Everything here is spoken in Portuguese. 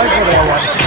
Vai, Borel.